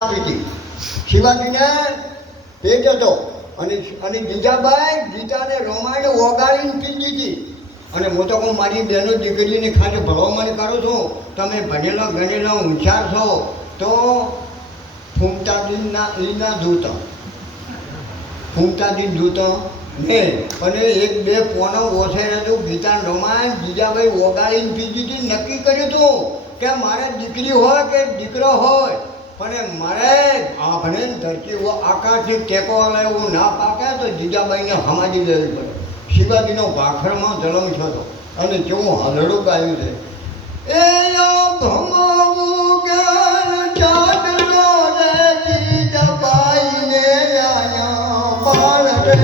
શિવાજીને પેટ હતો અને જીજાબાઈ ગીતાને રોમાયણ ઓગાળીને પીધી હતી. અને હું તો કહું મારી બહેનો દીકરીની ખાતે ભલામણ કરું છું, તમે ભણેલા ગણેલા હોશિયાર છો તો ફૂમતાદીના દૂત ને અને એક બે પોનો ઓછે હતું ગીતા રોમાયણ જીજાબાઈ ઓગાળીને પીધી હતી. નક્કી કર્યું હતું કે મારે દીકરી હોય કે દીકરો હોય પણ મારે આપણે ધરતી આકાશથી ટેકો લે એવું ના પાકે તો જીજાબાઈને હમાજી લેવી પડે. શિવાજીનો ભાખરમાં જન્મ થયો અને કેવું હલડું ગાયું છે એ ભમાવું જ્ઞાન ચાંદલો રે જીજાબાઈને આયા બાળ રે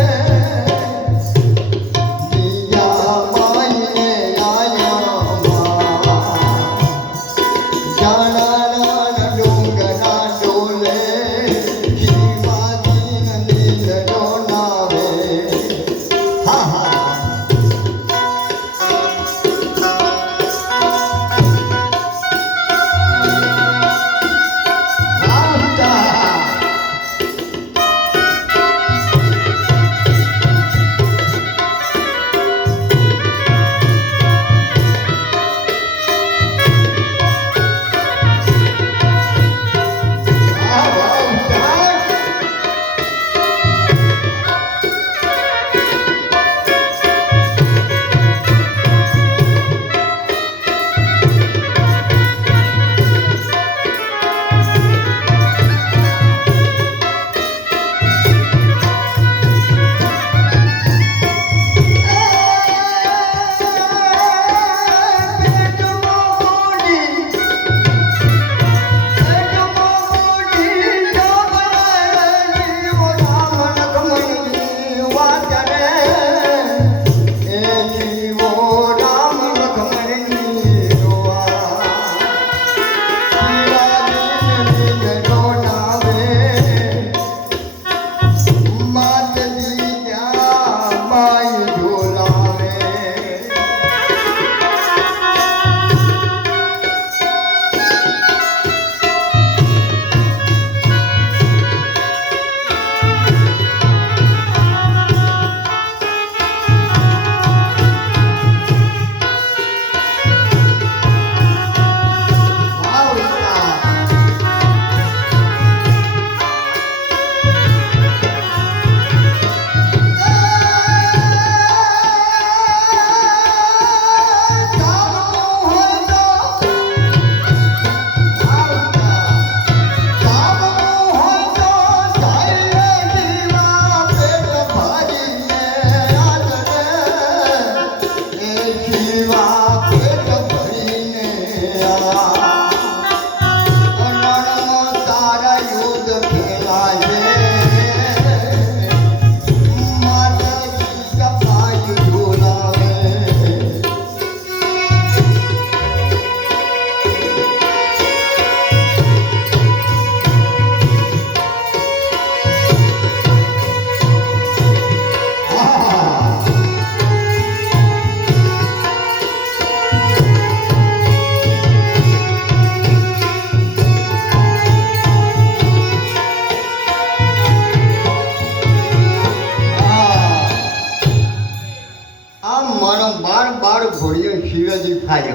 શિવાજી થાય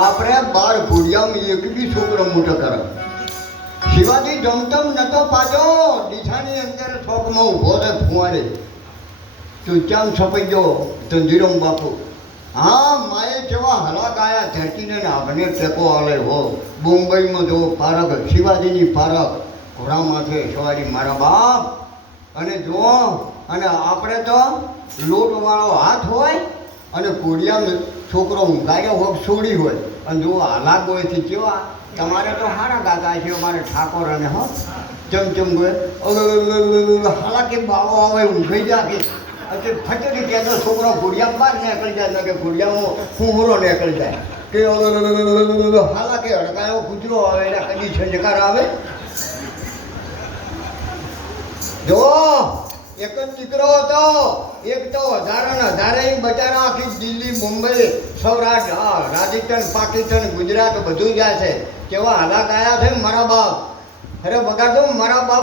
આપણે 12 ઘોડિયામાં એક બી છોકરો મોટો કરે. શિવાજી જમતમ નતો પાછો ડીસાની અંદર શોકમાં ઊભો છે ફુવાડે તું કેમ છપાઈ ગયો ધંધીરમ બાપુ. હા માએ કેવા હલા ગાયા ધરતીને આપણે ટેકો આલે હો. મુંબઈમાં જો પારક શિવાજીની પારક ઘોડા માથે સવારી મારા બાપ અને જો અને આપણે તો લોટવાળો હાથ હોય અને ઘોડિયામાં છોકરો ઊંઘાડ્યો હોક છોડી હોય અને જો હાલાક હોયથી કેવા તમારે તો સારા ગાતા છે અમારે ઠાકોર અને હો ચમચમ ગોય હાલાકે બાવો આવે ઊંઘાઈ જાય કે ફટેથી કહેતો છોકરો ઘોડિયામાં બહાર નીકળી જાય કે ઘોડિયામાં ફૂંગરો નીકળી જાય કે હાલાકે હડકાયો કૂતરો આવે એના કદી છંજકાર આવે. જો એક જ દીકરો હતો, એક તો હજારે બચારા આખી દિલ્હી મુંબઈ સૌરાષ્ટ્ર રાજસ્થાન પાકિસ્તાન ગુજરાત બધું જાય છે. કેવા હાલાક આવ્યા છે મારા બાપ. અરે બગાડો મારા બાપ